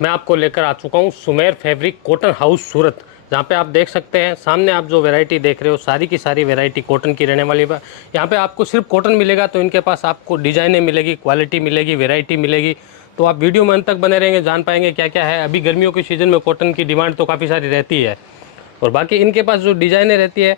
मैं आपको लेकर आ चुका हूँ सुमेर फैब्रिक कॉटन हाउस सूरत, जहाँ पे आप देख सकते हैं सामने आप जो वैरायटी देख रहे हो सारी की सारी वैरायटी कॉटन की रहने वाली है। यहाँ पे आपको सिर्फ कॉटन मिलेगा, तो इनके पास आपको डिजाइनें मिलेगी, क्वालिटी मिलेगी, वैरायटी मिलेगी। तो आप वीडियो में अंत तक बने रहेंगे, जान पाएंगे क्या क्या है। अभी गर्मियों के सीज़न में कॉटन की डिमांड तो काफ़ी सारी रहती है, और बाकी इनके पास जो डिज़ाइनें रहती है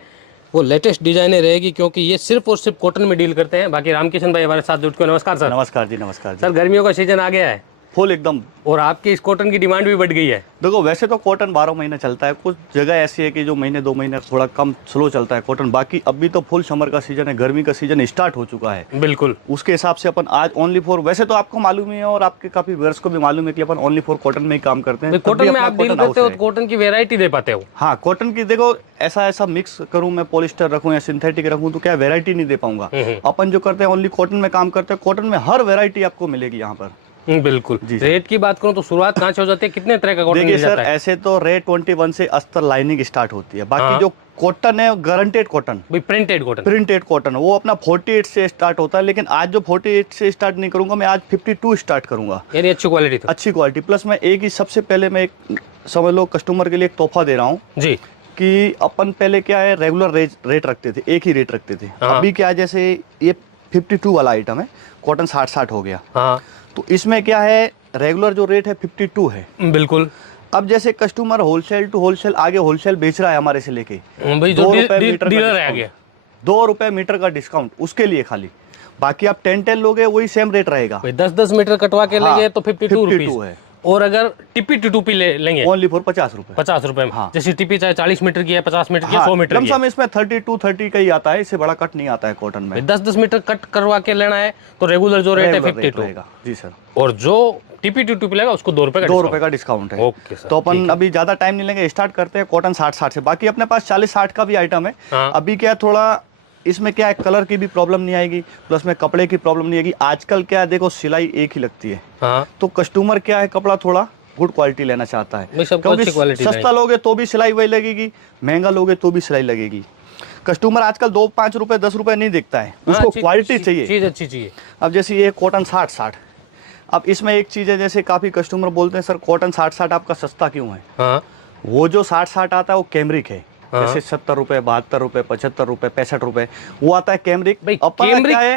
वो लेटेस्ट डिज़ाइनें रहेगी, क्योंकि ये सिर्फ और सिर्फ कॉटन में डील करते हैं। बाकी रामकिशन भाई हमारे साथ जुड़ के। नमस्कार सर। नमस्कार जी, नमस्कार जी। सर, गर्मियों का सीजन आ गया है फुल एकदम, और आपकी इस कॉटन की डिमांड भी बढ़ गई है। देखो वैसे तो कॉटन 12 महीने चलता है, कुछ जगह ऐसी है कि जो महीने 2 महीने थोड़ा कम स्लो चलता है कॉटन। बाकी अभी तो फुल समर का सीजन है, गर्मी का सीजन स्टार्ट हो चुका है। बिल्कुल, उसके हिसाब से अपन आज ओनली फॉर, वैसे तो आपको मालूम ही है और आपके काफी व्यूअर्स को भी मालूम है कि अपन ओनली फॉर कॉटन में ही काम करते हैं। कॉटन में आप डील करते हो तो कॉटन की वेरायटी दे पाते हो। हाँ, कॉटन की देखो ऐसा मिक्स करूँ मैं, पॉलिस्टर रखूँ या सिंथेटिक रखूँ तो क्या वेरायटी नहीं दे पाऊंगा। अपन जो करते हैं ओनली कॉटन में काम करते हैं, कॉटन में हर वेरायटी आपको मिलेगी यहाँ पर। बिल्कुल। रेट की बात करूं तो शुरुआत कहाँ से हो जाती है, कितने तरह का कॉटन मिल जाता है? देखिए सर, ऐसे तो रेट 21 से अस्तर लाइनिंग स्टार्ट होती है। बाकी जो कॉटन है गारंटेड कॉटन, प्रिंटेड कॉटन वो अपना 48 से स्टार्ट होता है। लेकिन आज जो 48 से स्टार्ट नहीं करूंगा मैं, आज 52 स्टार्ट करूंगा। यानी अच्छी क्वालिटी, तो अच्छी क्वालिटी प्लस मैं एक ही, सबसे पहले मैं एक समझ लो कस्टमर के लिए एक तोहफा दे रहा हूँ जी, कि अपन पहले क्या है रेगुलर रेट रखते थे, एक ही रेट रखते थे। अभी क्या है, जैसे ये 52 वाला आइटम है, कॉटन 60 हो गया। तो इसमें क्या है, रेगुलर जो रेट है 52 है। बिल्कुल। अब जैसे कस्टमर होलसेल टू होलसेल आगे होलसेल बेच रहा है हमारे से लेके, भाई जो डीलर है आगे 2 रुपए मीटर का डिस्काउंट उसके लिए खाली। बाकी आप 10 लोगे वही सेम रेट रहेगा। 10 मीटर कटवा के लेंगे तो 52 है, और अगर टिप्पी टू टूपी लेंगे ओनली फॉर 50 रुपए। 50 रुपए में। जैसे टिप्पी चाहे 40 मीटर की है, 50 मीटर की है, 100 मीटर की है। इसमें 30 का ही आता है, इससे बड़ा कट नहीं आता है कॉटन में। 10 मीटर कट करवा के लेना है तो रेगुलर जो रेट है 52 जी सर, और जो टिप्पी टू टूपी लेगा उसको 2 रुपए का डिस्काउंट है। ओके सर, तो अपन अभी ज्यादा टाइम नहीं लेंगे, स्टार्ट करते हैं कॉटन 60 से। बाकी अपने पास 40-60 का भी आइटम है। अभी क्या थोड़ा इसमें क्या है, कलर की भी प्रॉब्लम नहीं आएगी, प्लस में कपड़े की प्रॉब्लम नहीं आएगी। आजकल क्या है, देखो सिलाई एक ही लगती है। तो कस्टमर क्या है, कपड़ा थोड़ा गुड क्वालिटी लेना चाहता है, क्योंकि सस्ता लोगे तो भी सिलाई वही लगेगी, महंगा लोगे तो भी सिलाई लगेगी। कस्टमर आजकल 2-5 रुपए 10 रुपए नहीं देखता है, उसको क्वालिटी चाहिए, चीज अच्छी चाहिए। अब जैसे ये कॉटन 60, अब इसमें एक चीज है, जैसे काफी कस्टमर बोलते हैं सर कॉटन 60 आपका सस्ता क्यों है। वो जो 60 आता है वो कैमरिक है, जैसे 70 रुपए, 72 रुपए, 75 रुपए, 65 रुपए वो आता है कैमरिक।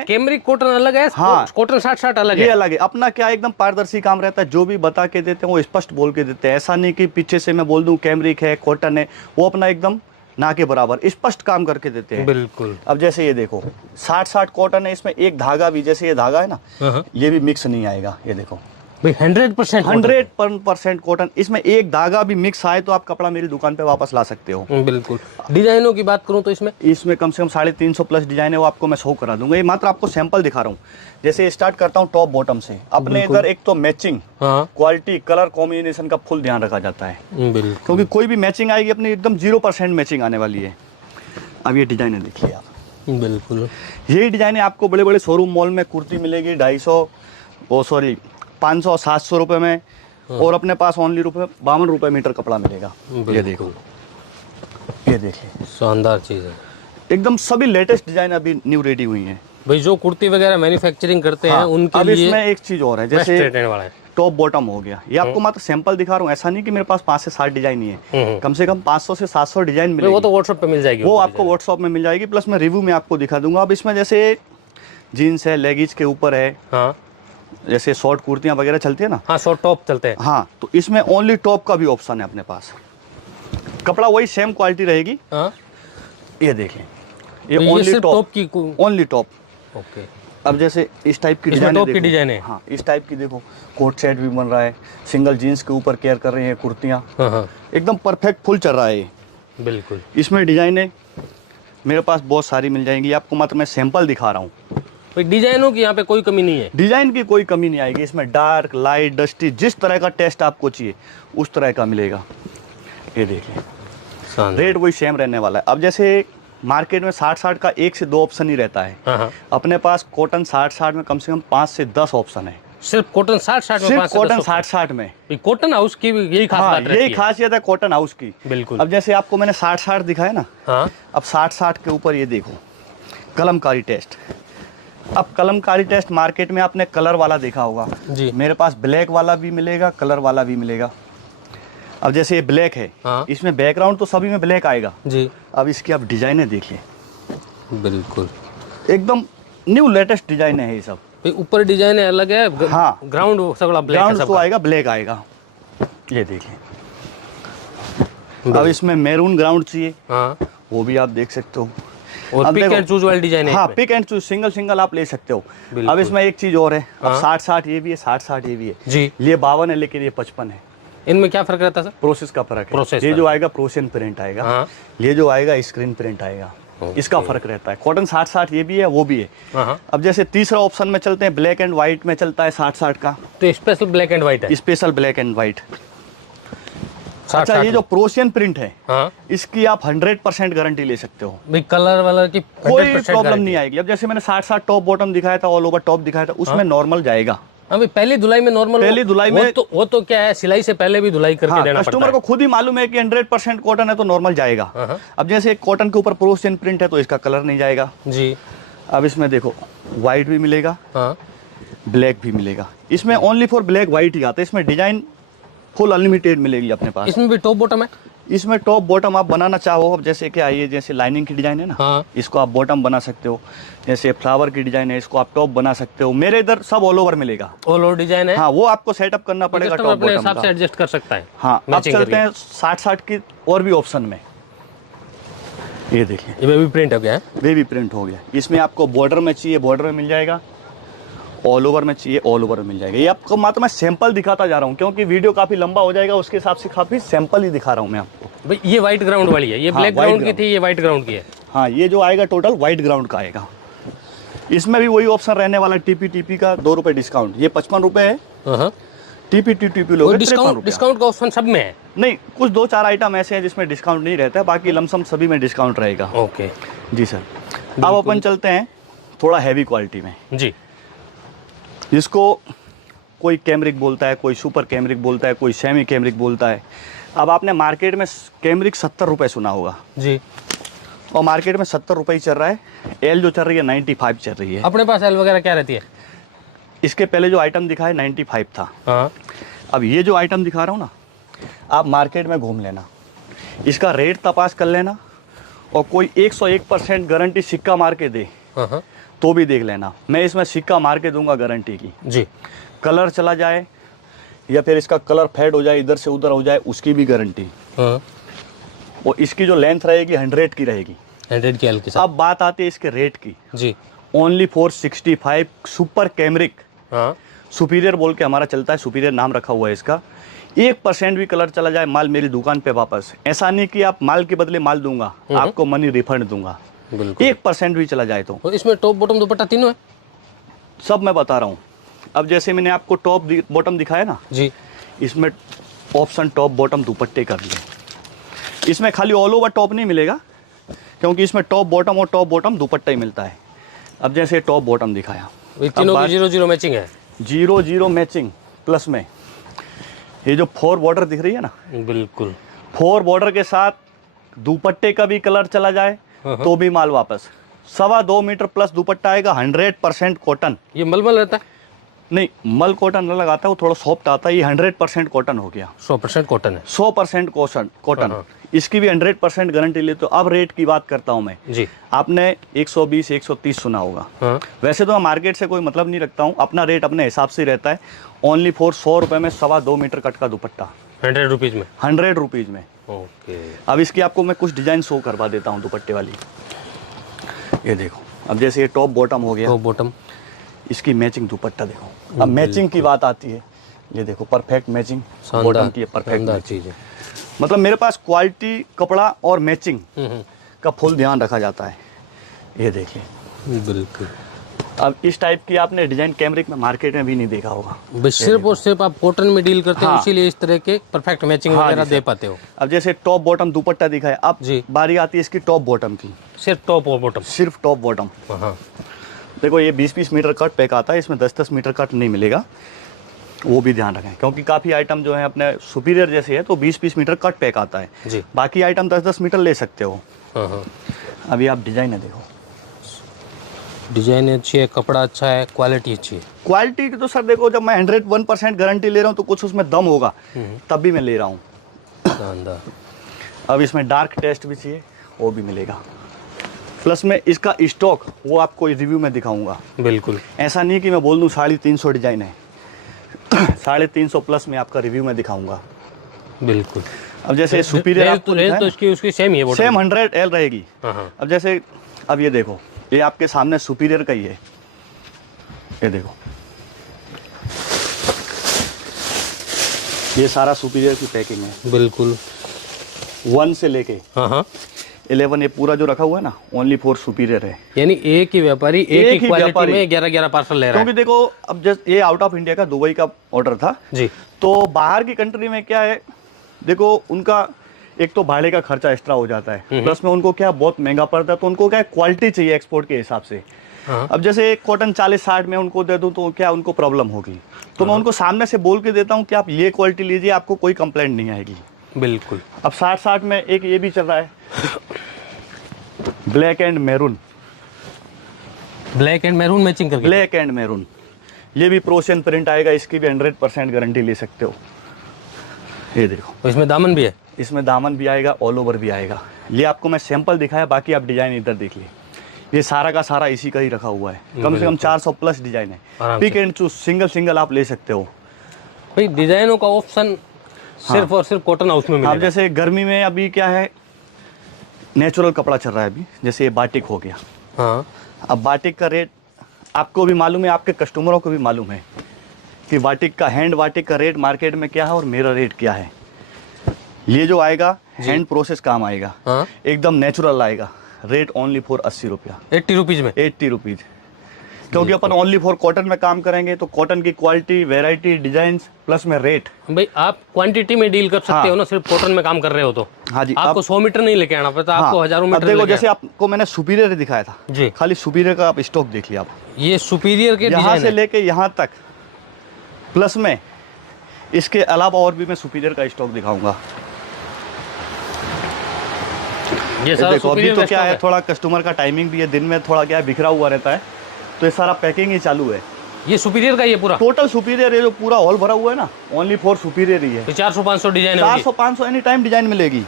कैमरिक कॉटन अलग है, हाँ, कॉटन 60 अलग है, ये अलग है। अपना क्या एकदम पारदर्शी काम रहता है, जो भी बता के देते हैं वो स्पष्ट बोल के देते हैं। ऐसा नहीं कि पीछे से मैं बोल दूं कैमरिक है कॉटन है, वो अपना एकदम ना के बराबर स्पष्ट काम करके देते हैं। बिल्कुल। अब जैसे ये देखो 60 कॉटन है, इसमें एक धागा भी, जैसे ये धागा है ना, ये भी मिक्स नहीं आएगा। ये देखो 100% कॉटन, इसमें एक धागा भी मिक्स आए तो आप कपड़ा मेरी दुकान पे वापस ला सकते हो। बिल्कुल। डिजाइनों की बात करूं तो इसमें कम से कम 350 प्लस डिजाइन है, वो आपको मैं शो करा दूंगा। ये मात्र आपको सैंपल दिखा रहा हूँ। जैसे स्टार्ट करता हूँ टॉप बॉटम से। अपने इधर एक तो मैचिंग, क्वालिटी, कलर कॉम्बिनेशन का फुल ध्यान रखा जाता है, क्योंकि कोई भी मैचिंग आएगी अपनी एकदम 0% मैचिंग आने वाली है। अब ये डिजाइन देखिए आप, बिल्कुल यही डिजाइन आपको बड़े बड़े शोरूम मॉल में कुर्ती मिलेगी 500-700 रुपए में, और अपने पास ओनली 52 रुपए मीटर कपड़ा मिलेगा। ये देखो, ये देखिए, शानदार चीज है एकदम। सभी लेटेस्ट डिजाइन अभी न्यू रेडी हुई हैं। भाई जो कुर्ती वगैरह मैन्युफैक्चरिंग करते हैं उनके लिए। इसमें एक चीज और है, जैसे टॉप बॉटम हो गया, ये आपको मात्र सैंपल दिखा रहा हूँ। ऐसा नहीं कि मेरे पास 5 से 7 डिजाइन ही है, कम से कम 500 से 700 डिजाइन मिलेगी। वो तो व्हाट्सएप पे मिल जाएगी, वो आपको व्हाट्सएप में मिल जाएगी, प्लस मैं रिव्यू में आपको दिखा दूंगा। अब इसमें जैसे जीन्स है, लेगिज के ऊपर है, जैसे शॉर्ट कुर्तियां वगैरह चलती है ना, हाँ, शॉर्ट टॉप चलते हैं। हाँ, तो इसमें ओनली टॉप का भी ऑप्शन है अपने पास। कपड़ा वही सेम क्वालिटी रहेगी। ये देखें, ये ओनली टॉप की, ओनली टॉप। ओके। अब जैसे इस टाइप की डिजाइन है, हाँ, इस टाइप की देखो, कोट सेट भी बन रहा है, सिंगल जीन्स के ऊपर केयर कर रही है कुर्तियाँ, एकदम परफेक्ट फुल चल रहा है। बिल्कुल। इसमें डिजाइन है मेरे पास बहुत सारी मिल जाएंगी, आपको मात्र मैं सैंपल दिखा रहा हूँ। डिजाइनों की यहाँ पे कोई कमी नहीं है, डिजाइन की कोई कमी नहीं आएगी। इसमें डार्क, लाइट, डस्टी, जिस तरह का टेस्ट आपको चाहिए उस तरह का मिलेगा। ये देखिए, रेट वही सेम रहने वाला है। अब जैसे मार्केट में 60 का 1 से 2 ऑप्शन ही रहता है, अपने पास कॉटन 60 में कम से कम 5 से 10 ऑप्शन है। सिर्फ कॉटन 60 में, सिर्फ कॉटन 60 में। कॉटन हाउस की यही खास बात रहती है, यही खासियत है कॉटन हाउस की। बिल्कुल। अब जैसे आपको मैंने 60 दिखाया ना, अब 60 के ऊपर ये देखो कलमकारी टेस्ट, अब कलमकारी टेस्ट मार्केट में आपने कलर वाला देखा होगा जी। मेरे पास ब्लैक वाला भी मिलेगा, कलर वाला भी मिलेगा। अब जैसे ये ब्लैक है, हाँ। इसमें बैकग्राउंड तो सभी में ब्लैक आएगा जी। अब इसकी आप डिजाइने देखिए, बिल्कुल एकदम न्यू लेटेस्ट डिजाइन है ये सब। ये ऊपर डिजाइन अलग है, हाँ। ग्राउंड सगला ब्लैक है ग्राउंड तो सबका। आएगा ब्लैक आएगा, ये देखिए। अब इसमें मैरून ग्राउंड चाहिए, हाँ। वो भी आप देख सकते हो। और अब पिक देखो, एंड चूज वाली डिजाइन है हाँ इसमें। Pick and choose single single आप ले सकते हो। बिल्कुल। अब इसमें एक चीज और है, अब हाँ। 60-60 ये भी है, 60-60 ये भी है। जी। ये 52 है लेकिन ये 55 है। इनमें क्या फर्क रहता है सर? प्रोसेस का फर्क है। प्रोसेस ये का। जो आएगा प्रोसेन प्रिंट आएगा, हाँ। ये जो आएगा स्क्रीन प्रिंट आएगा, इसका फर्क रहता है। कॉटन 60-60 ये भी है वो भी है। हाँ। अब जैसे तीसरा ऑप्शन में चलते हैं, ब्लैक एंड व्हाइट में चलता है 60-60 का, तो स्पेशल ब्लैक एंड व्हाइट है। Special black and white. 60-60 अच्छा, ये जो प्रोशियन प्रिंट है, हाँ इसकी आप 100% गारंटी ले सकते हो, भाई, कलर वाला की कोई 100% प्रॉब्लम गारंटी। नहीं आएगी। अब जैसे मैंने 60-60 टॉप बॉटम दिखाया था, ऑल ओवर टॉप दिखाया था, उसमें नॉर्मल जाएगा। हाँ भाई, पहली धुलाई में नॉर्मल, पहली धुलाई में वो तो क्या है, सिलाई से पहले भी धुलाई करके हाँ, देना पड़ता कस्टमर है। को खुद ही मालूम है कि 100% कॉटन है तो नॉर्मल जाएगा। हाँ। अब जैसे एक कॉटन के ऊपर प्रोशियन प्रिंट है तो इसका कलर नहीं जाएगा। जी। अब इसमें देखो व्हाइट भी मिलेगा, हाँ। ब्लैक भी मिलेगा। इसमें ओनली फॉर ब्लैक व्हाइट ही आता है, इसमें डिजाइन फुल अनलिमिटेड मिलेगी अपने पास। इसमें भी टॉप बॉटम है। इसमें टॉप बॉटम आप बनाना चाहो, अब जैसे क्या ये जैसे लाइनिंग की डिजाइन है ना, हाँ। इसको आप बॉटम बना सकते हो। जैसे फ्लावर की डिजाइन है, इसको आप टॉप बना सकते हो। मेरे इधर सब ऑल ओवर मिलेगा। ऑल ओवर डिजाइन है। हाँ, वो आपको सेटअप करना पड़ेगा कस्टमर टॉप अपने बॉटम हिसाब से का। एडजस्ट कर सकता है। हाँ, अब मैचिंग चलते करके। हैं 60-60 की और भी ऑप्शन में। ये देखिए, ये बेबी प्रिंट हो गया है। बेबी प्रिंट हो गया। इसमें आपको बॉर्डर में चाहिए बॉर्डर में मिल जाएगा, ऑल ओवर में चाहिए ऑल ओवर में मिल जाएगा। ये आपको मात्र मैं सैंपल दिखाता जा रहा हूँ क्योंकि वीडियो काफी लंबा हो जाएगा, उसके हिसाब से काफी सैंपल ही दिखा रहा हूँ मैं आपको। भाई, ये व्हाइट ग्राउंड वाली है, ये हाँ, ब्लैक white ग्राउंड की ground। थी, ये व्हाइट ग्राउंड की है। हाँ, ये जो आएगा टोटल व्हाइट ग्राउंड का आएगा। इसमें भी वही ऑप्शन रहने वाला, टीपी का 2 रुपए डिस्काउंट। ये 55 रुपए है, हाँ। टीपी लोगे 53 डिस्काउंट रुपया। डिस्काउंट का ऑप्शन सब में है। नहीं, कुछ 2-4 आइटम ऐसे हैं जिसमें डिस्काउंट नहीं रहता है, बाकी लमसम सभी में डिस्काउंट रहेगा। ओके जी सर। अब अपन चलते हैं थोड़ा हैवी क्वालिटी में, जी। जिसको कोई कैमरिक बोलता है, कोई सुपर कैमरिक बोलता है, कोई सेमी कैमरिक बोलता है। अब आपने मार्केट में कैमरिक 70 रुपये सुना होगा जी। और मार्केट में 70 रुपये ही चल रहा है। एल जो चल रही है 95 चल रही है। अपने पास एल वगैरह क्या रहती है? इसके पहले जो आइटम दिखा है 95 था। हाँ। अब ये जो आइटम दिखा रहा हूँ ना, आप मार्केट में घूम लेना, इसका रेट तपास कर लेना, और कोई 101% गारंटी सिक्का मार के दे हाँ। तो भी देख लेना। मैं इसमें सिक्का मार के दूंगा गारंटी की। जी। कलर चला जाए या फिर इसका कलर फेड हो जाए, इधर से उधर हो जाए, उसकी भी गारंटी। हाँ। और इसकी जो लेंथ रहेगी 100 की रहेगी। 100 की एल के साथ। अब बात आती है इसके रेट की। जी। Only for 65 super cambric. हाँ। सुपीरियर बोल के हमारा चलता है, सुपीरियर नाम रखा हुआ है इसका। 1% भी कलर चला जाए, माल मेरी दुकान पे वापस। ऐसा नहीं कि आप माल के बदले माल दूंगा, आपको मनी रिफंड दूंगा। बिल्कुल। 1% भी चला जाए तो। इसमें टॉप बॉटम दुपट्टा तीनों है? सब मैं बता रहा हूँ। अब जैसे मैंने आपको टॉप बॉटम दिखाया ना जी। इसमें ऑप्शन टॉप बॉटम दुपट्टे का भी है। इसमें खाली ऑल ओवर टॉप नहीं मिलेगा क्योंकि इसमें टॉप बॉटम और टॉप बॉटम दुपट्टा ही मिलता है। अब जैसे टॉप बॉटम दिखाया, तीनों की 0-0 मैचिंग है। 0-0 मैचिंग प्लस में ये जो 4 बॉर्डर दिख रही है ना, बिल्कुल 4 बॉर्डर के साथ दुपट्टे का भी कलर चला जाए तो भी माल वापस। 2.25 मीटर प्लस दुपट्टा आएगा, 100% कॉटन। ये मलमल रहता है? नहीं, मल कॉटन अलग आता है, वो थोड़ा सॉफ्ट आता है। ये 100% कॉटन हो गया, 100% कॉटन है। 100% कॉटन। इसकी भी 100% गारंटी ले। तो अब रेट की बात करता हूँ मैं जी। आपने 120-130 सुना होगा। हाँ। वैसे तो मैं मार्केट से कोई मतलब नहीं रखता हूँ, अपना रेट अपने हिसाब से रहता है। ओनली फॉर 100 रुपये में 2.25 मीटर कट का दुपट्टा, 100 रुपीज़ में। 100 रुपीज़ में। ओके। अब इसकी आपको मैं कुछ डिजाइन शो करवा देता हूँ दुपट्टे वाली। ये देखो, अब जैसे ये टॉप बॉटम हो गया, टॉप बॉटम, इसकी मैचिंग दुपट्टा देखो। अब मैचिंग की बात आती है, ये देखो परफेक्ट मैचिंग बॉटम की, परफेक्ट चीज़ है। मतलब मेरे पास क्वालिटी कपड़ा और मैचिंग का फुल ध्यान रखा जाता है। ये देखिए, बिल्कुल। अब इस टाइप की आपने डिजाइन कैमरिक में मार्केट में भी नहीं देखा होगा। बस सिर्फ और सिर्फ आप कॉटन में डील करते हो, हाँ। इसीलिए इस तरह के परफेक्ट मैचिंग हाँ वगैरह जी दे सर। पाते हो। अब जैसे टॉप बॉटम दुपट्टा दिखाया, अब जी। बारी आती है इसकी टॉप बॉटम की। सिर्फ टॉप और बॉटम? सिर्फ टॉप बॉटम। हाँ। देखो, ये 20-20 मीटर कट पैक आता है, इसमें 10-10 मीटर कट नहीं मिलेगा, वो भी ध्यान रखें क्योंकि काफ़ी आइटम जो है अपने सुपीरियर जैसे है तो 20-20 मीटर कट पैक आता है जी। बाकी आइटम 10-10 मीटर ले सकते हो। हाँ। अभी आप डिजाइन है देखो, डिजाइन अच्छी है, कपड़ा अच्छा है, क्वालिटी अच्छी है। क्वालिटी की तो सर देखो, जब मैं 101% गारंटी ले रहा हूँ तो कुछ उसमें दम होगा, तब भी मैं ले रहा हूँ। शानदार। अब इसमें डार्क टेस्ट भी चाहिए, वो भी मिलेगा। प्लस में इसका स्टॉक वो आपको रिव्यू में दिखाऊंगा। बिल्कुल, ऐसा नहीं कि मैं बोल दूँ 350 डिजाइन है, 350 प्लस में आपका रिव्यू में दिखाऊंगा। बिल्कुल। अब जैसे सुपीरियर आपको रेंज तो इसकी उसकी सेम ही है, सेम 100L रहेगी। हाँ। अब जैसे अब ये देखो, ये आपके सामने सुपीरियर का ही है, ये देखो, ये सारा सुपीरियर की पैकिंग है। बिल्कुल। 1 से लेके हाँ 11 ये पूरा जो रखा हुआ है ना, ओनली फॉर सुपीरियर है। यानी एक ही व्यापारी एक ही क्वालिटी में 11 पार्सल ले रहा है। क्योंकि देखो, अब जस्ट ये आउट ऑफ इंडिया का, दुबई का ऑर्डर था जी। तो बाहर की कंट्री में क्या है, देखो उनका एक तो भाड़े का खर्चा एक्स्ट्रा हो जाता है, प्लस में उनको क्या बहुत महंगा पड़ता है, तो उनको क्या क्वालिटी चाहिए एक्सपोर्ट के हिसाब से। हाँ। अब जैसे एक कॉटन 40-60 में उनको दे दूं तो क्या उनको प्रॉब्लम होगी, तो मैं उनको सामने से बोल के देता हूं कि आप ये क्वालिटी लीजिए, आपको कोई कंप्लेंट नहीं आएगी। बिल्कुल। अब 60-60 में एक ये भी चल रहा है, black and maroon, black and maroon matching करके। ब्लैक एंड मैरून, ये भी प्रोशन प्रिंट आएगा, इसकी भी 100% गारंटी ले सकते हो। ये देखो, इसमें दामन भी है। इसमें दामन भी आएगा, ऑल ओवर भी आएगा। ये आपको मैं सैंपल दिखाया, बाकी आप डिजाइन इधर देख लिए। ये सारा का सारा इसी का ही रखा हुआ है, कम से कम 400 प्लस डिजाइन है। पिक एंड चूज, सिंगल आप ले सकते हो भाई। डिजाइनों का ऑप्शन सिर्फ और सिर्फ कॉटन हाउस में मिलेगा। अब जैसे गर्मी में अभी क्या है, नेचुरल कपड़ा चल रहा है अभी, जैसे ये बाटिक हो गया। हाँ। अब बाटिक का रेट आपको भी मालूम है, आपके कस्टमरों को भी मालूम है कि बाटिक का, हैंड बाटिक का रेट मार्केट में क्या है और मेरा रेट क्या है। ये जो आएगा हैंड प्रोसेस काम आएगा। हाँ। एकदम नेचुरल आएगा, रेट ओनली फॉर 80 रुपया, 80 रुपीज में। 80 रुपीज। क्योंकि अपन ओनली फॉर कॉटन में काम करेंगे तो कॉटन की क्वालिटी, वेराइटी, डिजाइन प्लस में रेट। भाई आप क्वांटिटी में डील कर सकते हो ना, सिर्फ कॉटन में काम कर रहे हो तो। हाँ जी। आपको 100 मीटर नहीं लेके आना पड़ता, आपको हजारों मीटर देखो, जैसे आपको मैंने सुपीरियर दिखाया था जी, खाली सुपीरियर का आप स्टॉक देख लिया। आप ये सुपीरियर के यहाँ से लेके यहाँ तक, प्लस में इसके अलावा और भी मैं सुपीरियर का स्टॉक दिखाऊंगा। ये सारा देखो, अभी तो क्या स्टॉक है, थोड़ा कस्टमर का टाइमिंग भी है, दिन में थोड़ा क्या है बिखरा हुआ रहता है, तो ये सारा पैकिंग ही चालू है। ये सुपीरियर का ही है पूरा, टोटल सुपीरियर है, जो पूरा हॉल भरा हुआ है ना, ओनली फॉर सुपीरियर ही है। 400-500 डिजाइन है। 400-500 एनी टाइम डिजाइन मिलेगी।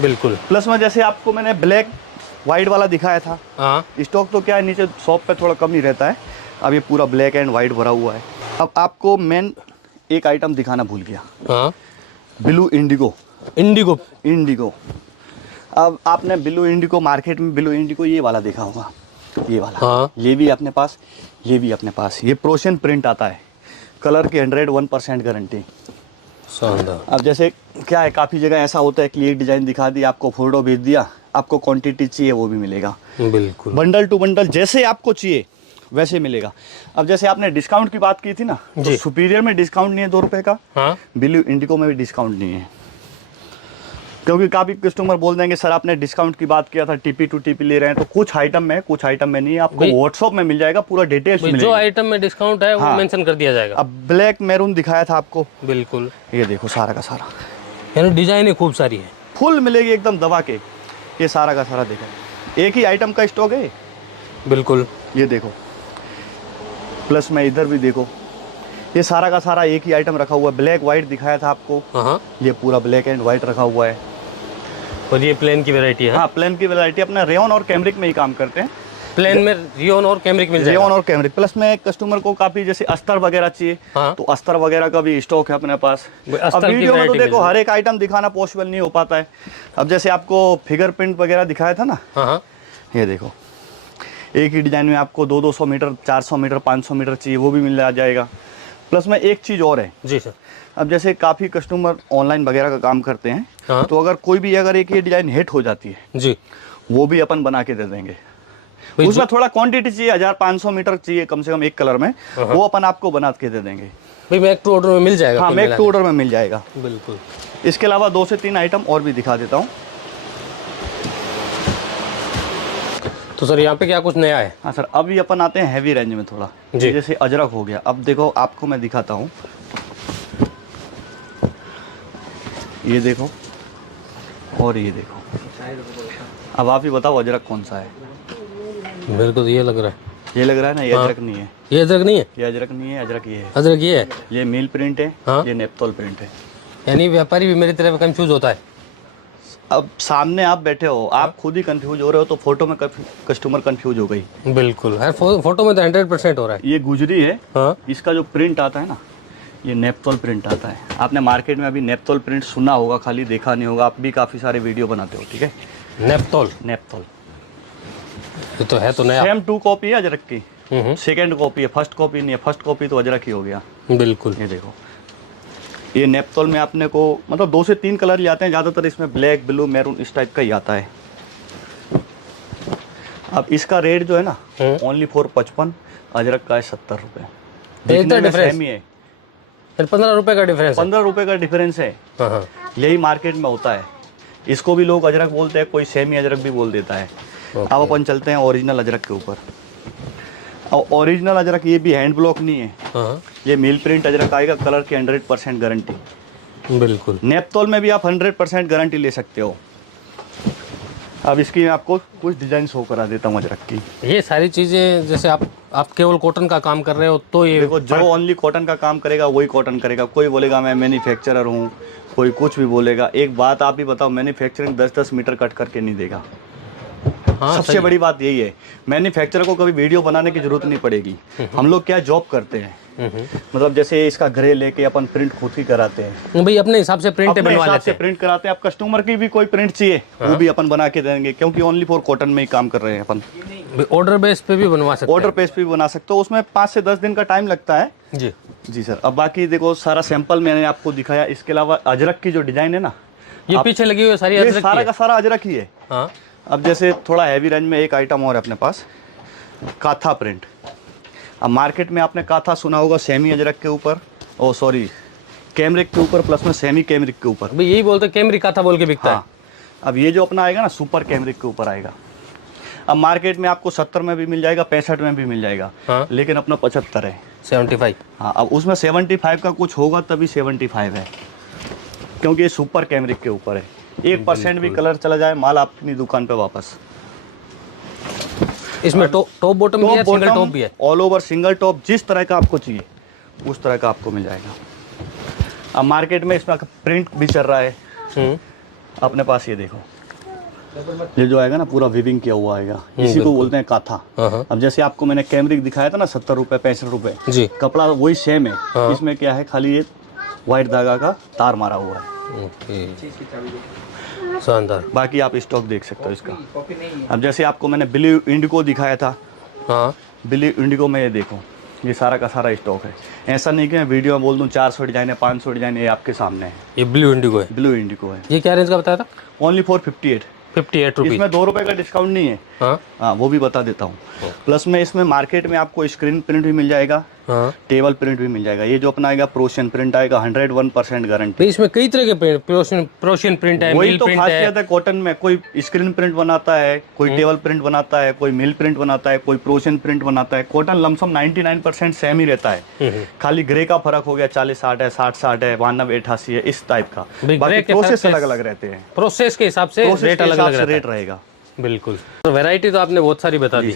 बिल्कुल। प्लस में जैसे आपको मैंने ब्लैक वाइट वाला दिखाया था, हाँ। स्टॉक तो क्या है नीचे शॉप पे थोड़ा कम ही रहता है, अब ये पूरा ब्लैक एंड वाइट भरा हुआ है। अब आपको मेन एक आइटम दिखाना भूल गया। हाँ। Blue Indigo. इंडिगो अब आपने ब्लू इंडिगो, मार्केट में ब्लू इंडिगो ये वाला देखा होगा, ये वाला। हाँ। ये भी अपने पास, ये भी अपने पास। ये प्रोशन प्रिंट आता है, कलर की 101% गारंटी। शानदार। अब जैसे क्या है, काफ़ी जगह ऐसा होता है कि एक डिज़ाइन दिखा दी, आपको फोटो भेज दिया, आपको क्वांटिटी चाहिए वो भी मिलेगा। बिल्कुल। बंडल टू बंडल जैसे आपको चाहिए वैसे मिलेगा। अब जैसे आपने डिस्काउंट की बात की थी ना, तो सुपीरियर में डिस्काउंट नहीं है 2 रुपये का। हाँ। ब्लू इंडिगो में भी डिस्काउंट नहीं है, क्योंकि काफ़ी कस्टमर बोल देंगे सर आपने डिस्काउंट की बात किया था, टीपी टू टीपी ले रहे हैं, तो कुछ आइटम में, कुछ आइटम में नहीं है। आपको व्हाट्सएप में मिल जाएगा पूरा डिटेल्स मिलेगा, जो आइटम में डिस्काउंट है वो मेंशन कर दिया जाएगा। अब ब्लैक मैरून दिखाया था आपको। बिल्कुल। ये देखो सारा का सारा, यानी डिजाइन ही खूब सारी है, फुल मिलेगी एकदम दबा के। ये सारा का सारा देखो, एक ही आइटम का स्टॉक है। बिल्कुल। ये देखो, प्लस में इधर भी देखो, ये सारा का सारा एक ही आइटम रखा हुआ है। ब्लैक व्हाइट दिखाया था आपको, ये पूरा ब्लैक एंड व्हाइट रखा हुआ है। और ये प्लेन की वैरायटी है। हाँ, प्लेन की वैरायटी अपना रेयन और कैमरिक में ही काम करते हैं। प्लेन में रेयन और कैमरिक मिल जाएगा। रेयन और कैमरिक, प्लस में कस्टमर को काफी जैसे अस्तर वगैरह चाहिए, तो अस्तर वगैरह का भी स्टॉक है अपने पास। अब वीडियो में तो देखो हर एक आइटम दिखाना पॉसिबल नहीं हो पाता है। अब जैसे आपको फिगर प्रिंट वगैरह दिखाया था ना, ये देखो एक ही डिजाइन में आपको 200 मीटर, 400 मीटर, 500 मीटर चाहिए, वो भी मिल जाएगा। प्लस में एक चीज़ और है जी सर। अब जैसे काफ़ी कस्टमर ऑनलाइन वगैरह का काम करते हैं, तो अगर कोई भी अगर एक ये डिज़ाइन हिट हो जाती है जी, वो भी अपन बना के दे देंगे। उसमें थोड़ा क्वांटिटी चाहिए, 1500 मीटर चाहिए कम से कम एक कलर में, वो अपन आपको बना के दे देंगे। भाई मेक टू ऑर्डर में मिल जाएगा। हाँ, मेक टू ऑर्डर में मिल जाएगा। बिल्कुल। इसके अलावा 2 से 3 आइटम और भी दिखा देता हूँ। तो सर यहाँ पे क्या कुछ नया है? हाँ सर, अभी अपन आते हैं हैवी रेंज में थोड़ा, जैसे अजरक हो गया। अब देखो आपको मैं दिखाता हूँ, ये देखो और ये देखो। अब आप ही बताओ अजरक कौन सा है? मेरे को तो ये लग रहा है, ये लग रहा है ना, ये अजरक नहीं है, ये अजरक नहीं है, ये अजरक नहीं है, अजरक ये है। अजरक ये है। ये मील प्रिंट है, हाँ। ये नेपतोल प्रिंट है। यानी व्यापारी भी मेरी तरह कंफ्यूज होता है। अब सामने आप बैठे हो, आप खुद ही कंफ्यूज हो रहे हो, तो फोटो में कस्टमर कंफ्यूज हो गई। बिल्कुल है, फोटो में तो 100% हो रहा है। ये गुजरी है, हाँ। इसका जो प्रिंट आता है ना, ये नेपतोल प्रिंट आता है। आपने मार्केट में अभी नेपतोल प्रिंट सुना होगा, खाली देखा नहीं होगा। आप भी काफ़ी सारे वीडियो बनाते हो, ठीक है। नेपतोल, नेपतोल ये तो है तो नया। सेम 2 कॉपी है अजरक की, सेकेंड कॉपी है, फर्स्ट कॉपी नहीं है। फर्स्ट कॉपी तो अजरक ही हो गया। बिल्कुल। ये देखो, ये नेपतोल में आपने को मतलब 2 से 3 कलर ही आते हैं ज़्यादातर। इसमें ब्लैक, ब्लू, मैरून इस टाइप का ही आता है। अब इसका रेट जो है ना, ओनली फॉर 55, अजरक का है 70 रुपये। इतना डिफरेंस सेम ही है, 15 रुपए का डिफरेंस है। 15 रुपये का डिफरेंस है। हाँ हाँ। यही मार्केट में होता है। इसको भी लोग अजरक बोलते हैं, कोई सेमी अजरक भी बोल देता है। अब अपन चलते हैं ओरिजिनल अजरक के ऊपर। और ओरिजिनल अजरक ये भी हैंड ब्लॉक नहीं है, हाँ। ये मिल प्रिंट अजरक आएगा, कलर की 100% गारंटी। बिल्कुल। नेपतोल में भी आप 100% गारंटी ले सकते हो। अब इसकी आपको कुछ डिजाइन शो करा देता हूँ अजरक की। ये सारी चीज़ें जैसे आप केवल कॉटन का काम कर रहे हो तो ये देखो, जो ओनली कॉटन का काम करेगा वही कॉटन करेगा। कोई बोलेगा मैं मैन्युफैक्चरर हूँ, कोई कुछ भी बोलेगा। एक बात आप ही बताओ, मैन्युफैक्चरिंग 10-10 मीटर कट करके नहीं देगा। हाँ, सबसे बड़ी बात यही है, मैन्युफैक्चरर को कभी वीडियो बनाने की जरूरत नहीं पड़ेगी। हम लोग क्या जॉब करते हैं, मतलब जैसे इसका ग्रे लेके अपन प्रिंट खुद ही कराते हैं भाई, अपने हिसाब से प्रिंट अपने बनवा हिसाब लेते से हैं। प्रिंट कराते हैं। आप कस्टमर की भी कोई प्रिंट चाहिए, वो भी अपन बना के देंगे, क्योंकि ओनली फॉर कॉटन में ही काम कर रहे हैं अपन। ऑर्डर बेस पे भी बनवा सकते ऑर्डर पेज पे भी बना सकते हो, उसमें 5 से 10 दिन का टाइम लगता है। हैं। जी जी सर। अब बाकी देखो, सारा सैंपल मैंने आपको दिखाया। इसके अलावा अजरक की जो डिजाइन है ना, ये पीछे लगी हुई सारी ये अजरक की सारा है। का सारा अजरक ही है। हाँ। अब जैसे थोड़ा हैवी रेंज में एक आइटम और है अपने पास, काथा प्रिंट। अब मार्केट में आपने काथा सुना होगा सेमी अजरक के ऊपर, ओ सॉरी कैमरिक के ऊपर, प्लस में सेमी कैमरिक के ऊपर। भाई यही बोलते कैमरी काथा बोल के बिकता हाँ। अब ये जो अपना आएगा ना, सुपर कैमरिक के ऊपर आएगा। अब मार्केट में आपको 70 में भी मिल जाएगा, 65 में भी मिल जाएगा। हाँ। लेकिन अपना 75 है। है 75। हाँ। अब उसमें 75 का कुछ होगा तभी 75 है, क्योंकि ये सुपर कैमरिक के ऊपर है। 1% भी कलर चला जाए, माल अपनी दुकान पे वापस। इसमें टॉप बॉटम भी है, सिंगल टॉप भी है। ऑल ओवर सिंगल टॉप, जिस तरह का आपको चाहिए उस तरह का आपको मिल जाएगा। अब मार्केट में इसमें प्रिंट भी चल रहा है अपने पास। ये देखो, ये जो आएगा ना पूरा विविंग किया हुआ आएगा, इसी को बोलते हैं काथा। हाँ। अब जैसे आपको मैंने कैमरिक दिखाया था ना, 70 रुपये 65 रुपये, जी। कपड़ा वही सेम है। हाँ। इसमें क्या है, खाली ये व्हाइट धागा का तार मारा हुआ है। ओके, शानदार। बाकी आप स्टॉक देख सकते हो इसका। अब जैसे आपको मैंने ब्लू इंडिगो दिखाया था, हाँ। ब्लू इंडिगो में ये देखो, ये सारा का सारा स्टॉक है। ऐसा नहीं कि मैं वीडियो में बोल दूं 400 डिजाइन है, 500 डिजाइन है, ये आपके सामने है। ये ब्लू इंडिगो है। ब्लू इंडिगो है। ये क्या रेंज का बताया था? Only for 58 rupees. इसमें 2 रुपए का डिस्काउंट नहीं है। हाँ हाँ, वो भी बता देता हूँ। प्लस में इसमें मार्केट में आपको स्क्रीन प्रिंट भी मिल जाएगा, हाँ। टेबल प्रिंट भी मिल जाएगा। ये जो अपना आएगा प्रोशियन प्रिंट आएगा, 101% गारंटी। भाई इसमें कई तरह के प्रोशियन प्रिंट है, वही मिल तो प्रिंट है। खासियत है कॉटन में। कोई स्क्रीन प्रिंट बनाता है, कोई टेबल प्रिंट बनाता है, कोई मिल प्रिंट बनाता है, कोई प्रोशियन प्रिंट बनाता है। कॉटन लमसम 99% सेम ही रहता है। खाली ग्रे का फर्क हो गया, 40-60 है, 60-60 है, 92-88 है, इस टाइप का। बाकी प्रोसेस अलग अलग रहते हैं। प्रोसेस के हिसाब से रेट अलग अलग रेट रहेगा। बिल्कुल। तो वैरायटी तो आपने बहुत सारी बता दी।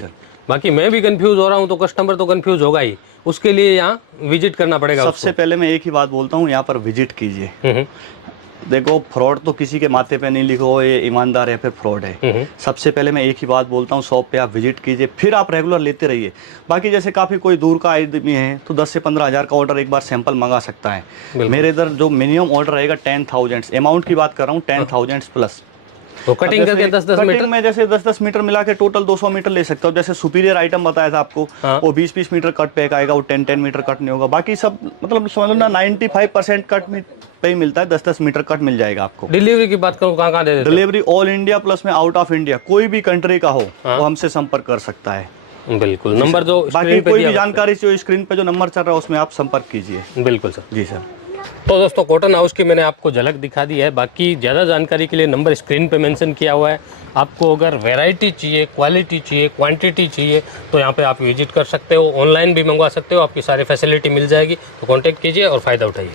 बाकी मैं भी कंफ्यूज हो रहा हूँ, तो कस्टमर तो कंफ्यूज होगा ही। उसके लिए यहाँ विजिट करना पड़ेगा। सबसे पहले मैं एक ही बात बोलता हूँ, यहाँ पर विजिट कीजिए। देखो, फ्रॉड तो किसी के माथे पे नहीं लिखो हो ये ईमानदार है फिर फ्रॉड है। सबसे पहले मैं एक ही बात बोलता हूँ, शॉप पे आप विजिट कीजिए, फिर आप रेगुलर लेते रहिए। बाकी जैसे काफ़ी कोई दूर का आदमी है तो 10 से 15 हज़ार का ऑर्डर एक बार सैंपल मंगा सकता है। मेरे इधर जो मिनिमम ऑर्डर रहेगा 10,000, अमाउंट की बात कर रहा हूँ, 10,000 प्लस। तो कटिंग करके 10-10 मीटर में जैसे 10-10 मीटर मिला के टोटल 200 मीटर ले सकते हो। जैसे सुपीरियर आइटम बताया था आपको, वो 20-20 मीटर कट पैक आएगा, वो 10-10 मीटर कट नहीं होगा। बाकी सब मतलब समझ लो ना 95% कट पे ही मिलता है, 10-10 मीटर कट मिल जाएगा आपको। डिलीवरी की बात करूँ, कहाँ दे देते? डिलीवरी ऑल इंडिया प्लस में आउट ऑफ इंडिया, कोई भी कंट्री का हो वो हमसे संपर्क कर सकता है। बिल्कुल। नंबर जो बाकी कोई भी जानकारी जो स्क्रीन पे जो नंबर चल रहा है उसमें आप संपर्क कीजिए। बिल्कुल सर। जी सर। तो दोस्तों, कॉटन हाउस की मैंने आपको झलक दिखा दी है। बाकी ज़्यादा जानकारी के लिए नंबर स्क्रीन पे मेंशन किया हुआ है। आपको अगर वैरायटी चाहिए, क्वालिटी चाहिए, क्वांटिटी चाहिए, तो यहाँ पे आप विजिट कर सकते हो। ऑनलाइन भी मंगवा सकते हो, आपकी सारी फैसिलिटी मिल जाएगी। तो कांटेक्ट कीजिए और फ़ायदा उठाइए।